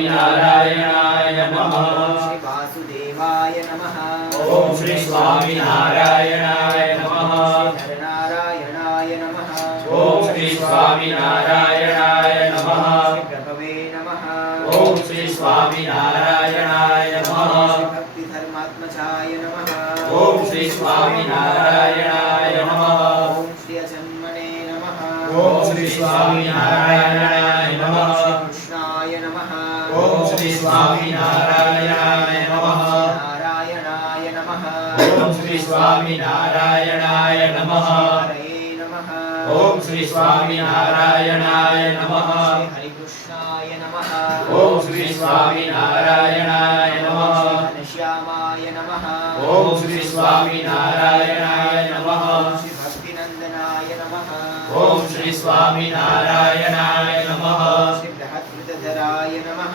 नारायणाय नमः। श्री वासुदेवाय नमः। ओम श्री स्वामी नारायणाय नमः। श्री नरनारायणाय नमः। ओम श्री स्वामी नारायणाय नमः। श्री प्रभवे नमः। ओम श्री स्वामी नारायणाय नमः। श्री भक्ति धर्मात्मजाय नमः। ओम श्री स्वामी नारायणाय नमः। ओम श्री अजन्मने नमः। ओम श्री स्वामी नारायणाय नमः। श्री कृष्णाय नमः। ओम श्री स्वामी नारायणाय नमः। नारायणाय नमः। ओम श्री स्वामी नारायणाय नमः। हरे नमः। ओम श्री स्वामी नारायणाय नमः। श्री हरिकृष्णाय नमः। ओम श्री स्वामी नारायणाय नमः। घनश्यामाय नमः। ओम श्री स्वामी नारायणाय नमः। श्री भक्तिनंदनाय नमः। ओम श्री स्वामी नारायणाय नमः। श्री बृहत्कृतधराय नमः।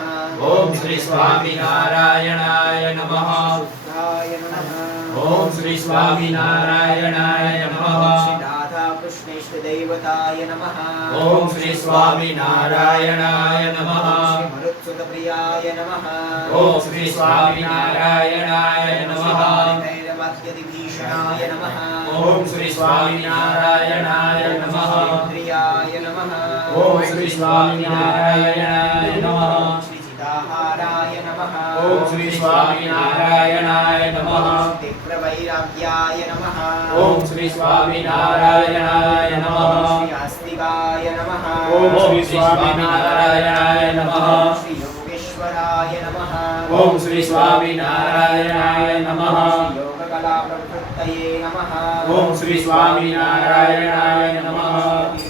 ओम श्री स्वामी नारायणाय नमः। शुद्धाय नमः। ओम श्री स्वामी नारायणाय नमः। श्री राधा कृष्णेष्ट देवताय नमः। ओम श्री स्वामी नारायणाय नमः। श्री मरुत्सुत प्रियाय नमः। ओम श्री स्वामी नारायणाय नमः। भैरवाद्यदिभीषणाय नमः। ओम श्री स्वामी नारायणाय नमः। इंद्रियाय नमः। ओम श्री स्वामी नारायणाय नमः। श्री चिदाहाराय नमः। ओम श्री स्वामी नारायणाय नमः। तीव्रवैराग्याय नमः। ओम श्री स्वामी नारायणाय नमः। श्री आस्तिकाय नमः। ओम श्री स्वामी नारायणाय नमः। श्री योगेश्वराय नमः। ओम श्री स्वामी नारायणाय नमः। श्री योगकला प्रवृत्तये नमः। ओम श्री स्वामी नारायणाय नमः।